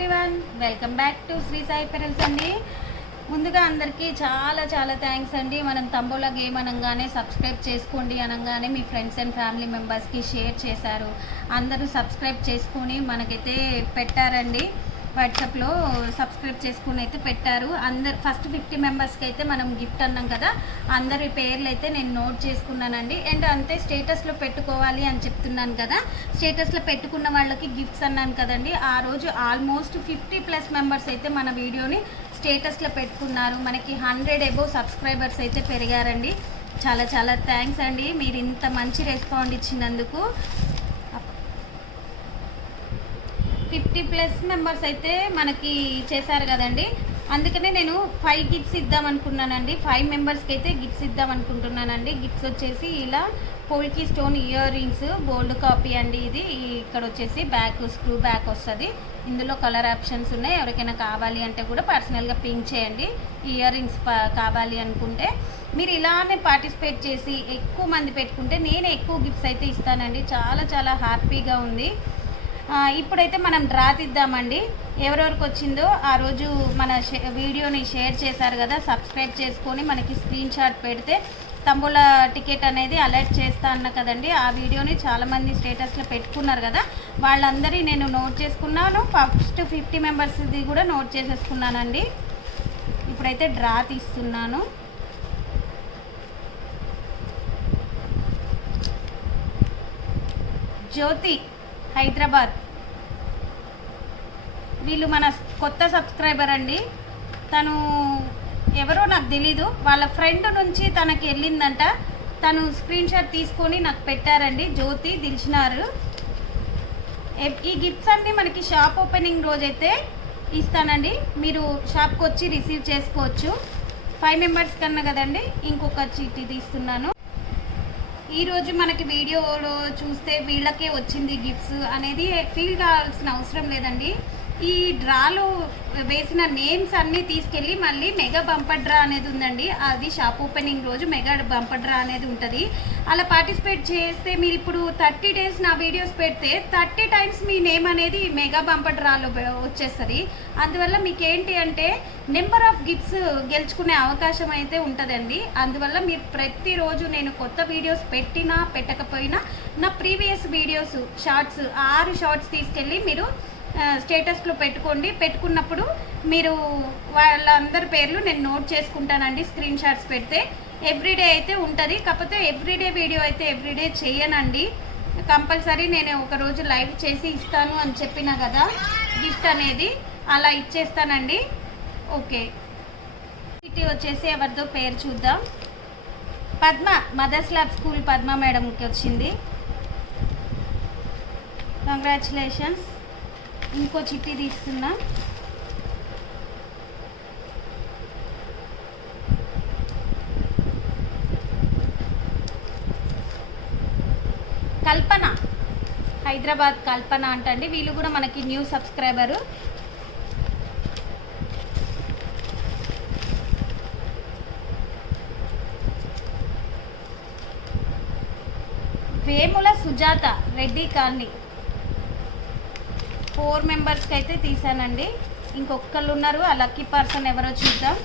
Everyone, welcome back to Sri Sai pearls అండి. ముందుగా అందరికీ చాలా చాలా థ్యాంక్స్ అండి. మనం తంబోలా గేమ్ అనగానే సబ్స్క్రైబ్ చేసుకోండి అనగానే మీ ఫ్రెండ్స్ అండ్ ఫ్యామిలీ మెంబర్స్కి షేర్ చేశారు. అందరూ సబ్స్క్రైబ్ చేసుకొని మనకైతే పెట్టారండి. వాట్సాప్లో సబ్స్క్రైబ్ చేసుకుని అయితే పెట్టారు. అందరు ఫస్ట్ 50 మెంబర్స్కి అయితే మనం గిఫ్ట్ అన్నాం కదా, అందరి పేర్లు అయితే నేను నోట్ చేసుకున్నానండి. అండ్ అంతే స్టేటస్లో పెట్టుకోవాలి అని చెప్తున్నాను కదా, స్టేటస్లో పెట్టుకున్న వాళ్ళకి గిఫ్ట్స్ అన్నాను కదండి. ఆ రోజు ఆల్మోస్ట్ 50+ మెంబర్స్ అయితే మన వీడియోని స్టేటస్లో పెట్టుకున్నారు. మనకి 100 అబోవ్ సబ్స్క్రైబర్స్ అయితే పెరిగారండి. చాలా చాలా థ్యాంక్స్ అండి, మీరు ఇంత మంచి రెస్పాండ్ ఇచ్చినందుకు. 50+ మెంబర్స్ అయితే మనకి చేశారు కదండి. అందుకనే నేను 5 గిఫ్ట్స్ ఇద్దాం అనుకున్నానండి. 5 మెంబర్స్కి అయితే గిఫ్ట్స్ ఇద్దాం అనుకుంటున్నానండి. గిఫ్ట్స్ వచ్చేసి ఇలా polki stone ear rings, gold copy అండి. ఇది ఇక్కడ వచ్చేసి బ్యాక్ స్క్రూ బ్యాక్ వస్తుంది. ఇందులో కలర్ ఆప్షన్స్ ఉన్నాయి. ఎవరికైనా కావాలి అంటే కూడా పర్సనల్గా పింక్ చేయండి. ఇయర్ రింగ్స్ కావాలి అనుకుంటే మీరు ఇలానే పార్టిసిపేట్ చేసి ఎక్కువ మంది పెట్టుకుంటే నేను ఎక్కువ గిఫ్ట్స్ అయితే ఇస్తానండి. చాలా చాలా హ్యాపీగా ఉంది. ఇప్పుడైతే మనం డ్రా తీద్దామండి. ఎవరెవరికి వచ్చిందో ఆ రోజు మన వీడియోని షేర్ చేశారు కదా, సబ్స్క్రైబ్ చేసుకొని మనకి స్క్రీన్ షాట్ పెడితే తంబోలా టికెట్ అనేది అలర్ట్ చేస్తా అన్న కదండి. ఆ వీడియోని చాలామంది స్టేటస్లో పెట్టుకున్నారు కదా, వాళ్ళందరి నేను నోట్ చేసుకున్నాను. ఫస్ట్ 50 మెంబర్స్ది కూడా నోట్ చేసేసుకున్నానండి. ఇప్పుడైతే డ్రా తీస్తున్నాను. జ్యోతి, హైదరాబాద్. వీళ్ళు మన కొత్త సబ్స్క్రైబర్ అండి. తను ఎవరో నాకు తెలీదు, వాళ్ళ ఫ్రెండ్ నుంచి తనకి వెళ్ళిందంట. తను స్క్రీన్ షాట్ తీసుకొని నాకు పెట్టారండి. జ్యోతి దిల్చినారు. ఈ గిఫ్ట్స్ అన్నీ మనకి షాప్ ఓపెనింగ్ రోజైతే ఇస్తానండి. మీరు షాప్కి వచ్చి రిసీవ్ చేసుకోవచ్చు. 5 మెంబర్స్ కన్నా కదండి. ఇంకొక చీటీ తీస్తున్నాను. ఈరోజు మనకి వీడియోలో చూస్తే వీళ్ళకే వచ్చింది గిఫ్ట్స్ అనేది ఫీల్ కావాల్సిన అవసరం లేదండి. ఈ డ్రాలో వేసిన నేమ్స్ అన్నీ తీసుకెళ్ళి మళ్ళీ మెగా బంపర్ డ్రా అనేది ఉందండి. అది షాప్ ఓపెనింగ్ రోజు మెగా బంపర్ డ్రా అనేది ఉంటుంది. అలా పార్టిసిపేట్ చేస్తే మీరు ఇప్పుడు 30 డేస్ నా వీడియోస్ పెడితే 30 టైమ్స్ మీ నేమ్ అనేది మెగా బంపర్ డ్రాలో వచ్చేస్తుంది. అందువల్ల మీకు ఏంటి అంటే నెంబర్ ఆఫ్ గిఫ్ట్స్ గెలుచుకునే అవకాశం అయితే ఉంటుందండి. అందువల్ల మీరు ప్రతిరోజు నేను కొత్త వీడియోస్ పెట్టినా పెట్టకపోయినా నా ప్రీవియస్ వీడియోస్ షార్ట్స్ 6 షార్ట్స్ తీసుకెళ్ళి మీరు స్టేటస్లో పెట్టుకోండి. పెట్టుకున్నప్పుడు మీరు వాళ్ళందరి పేర్లు నేను నోట్ చేసుకుంటానండి. స్క్రీన్ షాట్స్ పెడితే ఎవ్రీడే అయితే ఉంటుంది. కాకపోతే ఎవ్రీడే వీడియో అయితే ఎవ్రీడే చేయనండి. కంపల్సరీ నేను ఒకరోజు లైవ్ చేసి ఇస్తాను అని చెప్పినా కదా, గిఫ్ట్ అనేది అలా ఇచ్చేస్తానండి. ఓకే, సిటీ వచ్చేసి ఎవరిదో పేరు చూద్దాం. Padma, mothers lab school Padma మేడంకి వచ్చింది. కంగ్రాచులేషన్స్. ఇంకో చిట్టి తీస్తున్నా. కల్పన, హైదరాబాద్ కల్పన అంటండి. వీళ్ళు కూడా మనకి new subscriber. Vemula Sujatha, Reddy colony. 4 మెంబర్స్కి అయితే తీసానండి. ఇంకొకళ్ళు ఉన్నారు. ఆ లక్కీ పర్సన్ ఎవరో చూద్దాం.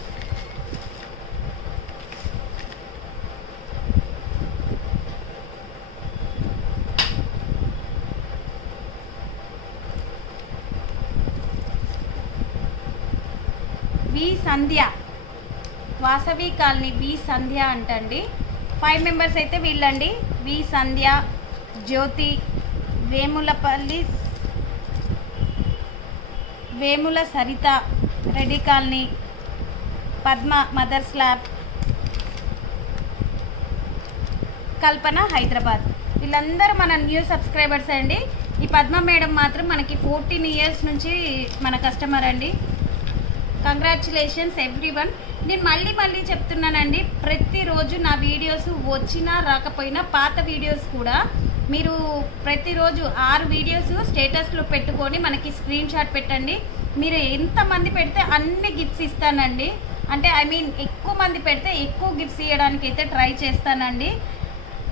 వి సంధ్య, వాసవి కాలనీ వి సంధ్య అంటండి. 5 మెంబర్స్ అయితే వీళ్ళండి. V Sandhya, Jyothi, Vemulapalli, Vemula Saritha, Reddy colony, Padma mothers lab, Kalpana Hyderabad. వీళ్ళందరూ మన న్యూ సబ్స్క్రైబర్స్ అండి. ఈ పద్మ మేడం మాత్రం మనకి 14 ఇయర్స్ నుంచి మన కస్టమర్ అండి. Congratulations everyone. నేను మళ్ళీ చెప్తున్నానండి, ప్రతిరోజు నా వీడియోస్ వచ్చినా రాకపోయినా పాత వీడియోస్ కూడా మీరు ప్రతిరోజు 6 వీడియోస్ స్టేటస్లో పెట్టుకొని మనకి స్క్రీన్ షాట్ పెట్టండి. మీరు ఎంతమంది పెడితే అన్ని గిఫ్ట్స్ ఇస్తానండి. అంటే ఎక్కువ మంది పెడితే ఎక్కువ గిఫ్ట్స్ ఇవ్వడానికి అయితే ట్రై చేస్తానండి.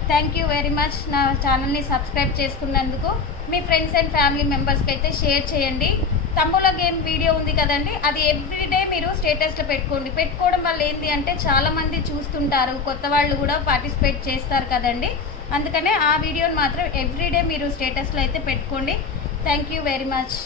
Thank you very much. నా ఛానల్ని సబ్స్క్రైబ్ చేసుకున్నందుకు. మీ ఫ్రెండ్స్ అండ్ ఫ్యామిలీ మెంబర్స్కి అయితే షేర్ చేయండి. తంబోలా గేమ్ వీడియో ఉంది కదండి, అది ఎవ్రీడే మీరు స్టేటస్లో పెట్టుకోవడం వల్ల ఏంటి అంటే చాలామంది చూస్తుంటారు, కొత్త వాళ్ళు కూడా పార్టిసిపేట్ చేస్తారు కదండి. అందుకనే ఆ వీడియోని మాత్రం ఎవ్రీడే మీరు స్టేటస్లో అయితే పెట్టుకోండి. Thank you very much.